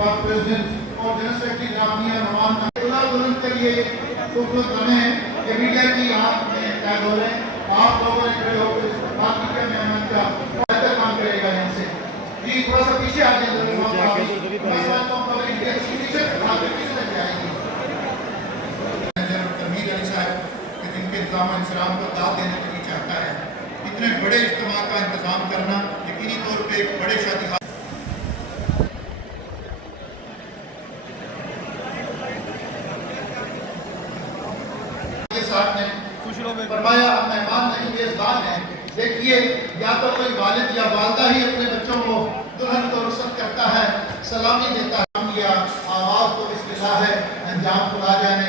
पाक प्रेसिडेंट और general secretary जनाब मियां नवान बुलंद करिए खूबसूरत गाने हैं ये मीडिया की आप में कैद हो रहे हैं। आप लोगों ने खड़े होकर इस बात की मेहमान का बेहतर काम करेगा यहाँ से जी थोड़ा सा पीछे आ जाए मैं समझता हूँ पब्लिक के पीछे जाएंगे तमीर अली साहब कि जिनके इंतजाम को दाद देने के लिए चाहता है इतने बड़े इज्तिमा का इंतजाम करना यकीनी तौर पर एक बड़े शादी फरमाया अब मेहमान नहीं मेजबान है। देखिए या तो कोई वालिद या वालदा ही अपने बच्चों को दुल्हन को रुखसत करता है सलामी देता है या आवाज तो बिस्मिल्लाह है अंजाम खुदा जाने।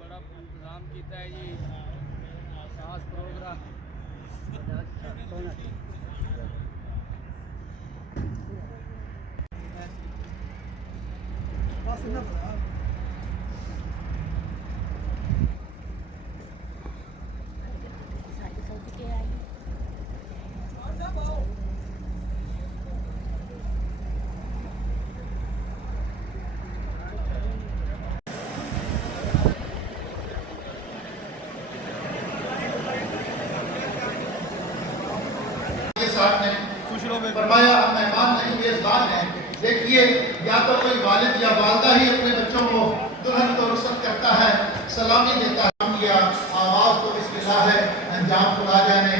बड़ा इंतजाम किया है जी खास प्रोग्राम फरमाया अब मेहमान नहीं मेजबान है। देखिए या तो कोई वालिद या वालदा ही अपने बच्चों को दुल्हन को रुखसत करता है सलामी देता है या आवाज तो बिस्मिल्लाह है अंजाम खुदा जाने।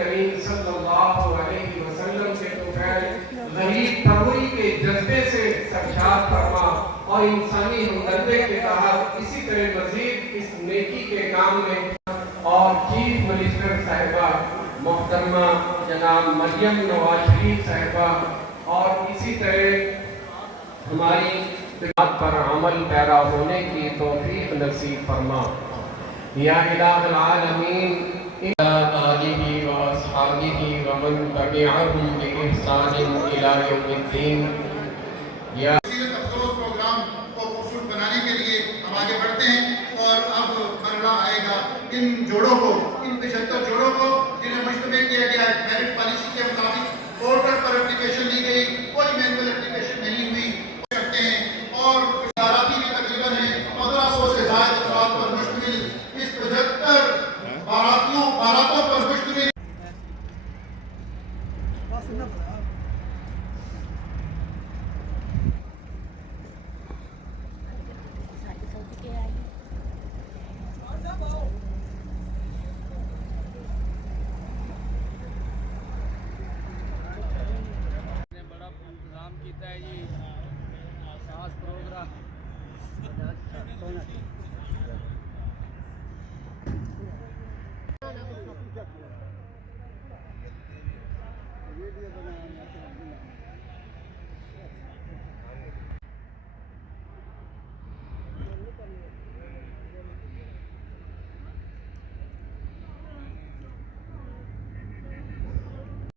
करीम सल्लल्लाहु अलैहि वसल्लम के तौफील गरीब तबूई के जज्बे से सरशाद फरमा और इंसानी हमदर्दी के तहत इसी तरह मजीद इस नेकी के काम में और चीफ मिनिस्टर साहिबा मोहतरमा जनाब मरियम नवाज शरीफ साहिबा और इसी तरह हमारी बात पर अमल पैरा होने की तौफीक नसीब फरमा या इलाहुल आलमीन आलिही व अस्हाबिही व मन तबिअहुम बिइहसान इला यौमिद्दीन। या प्रोग्राम को खूबसूरत बनाने के लिए हम आगे बढ़ते हैं और अब मरला आएगा इन जोड़ों को इन 75 जोड़ों को जिन्हें मुश्तमिल किया गया मेरिट पॉलिसी के मुताबिक पोर्टल पर एप्लीकेशन ली गई कोई मैनुअल एप्लीकेशन नहीं हुई करते हैं और बाराती भी तकरीबन है 1500 से ज्यादा अफराद पर मुश्तमिल इस 75 बारातों पर मुश्तमिल बड़ा इंतजाम किया है जी खास प्रोग्राम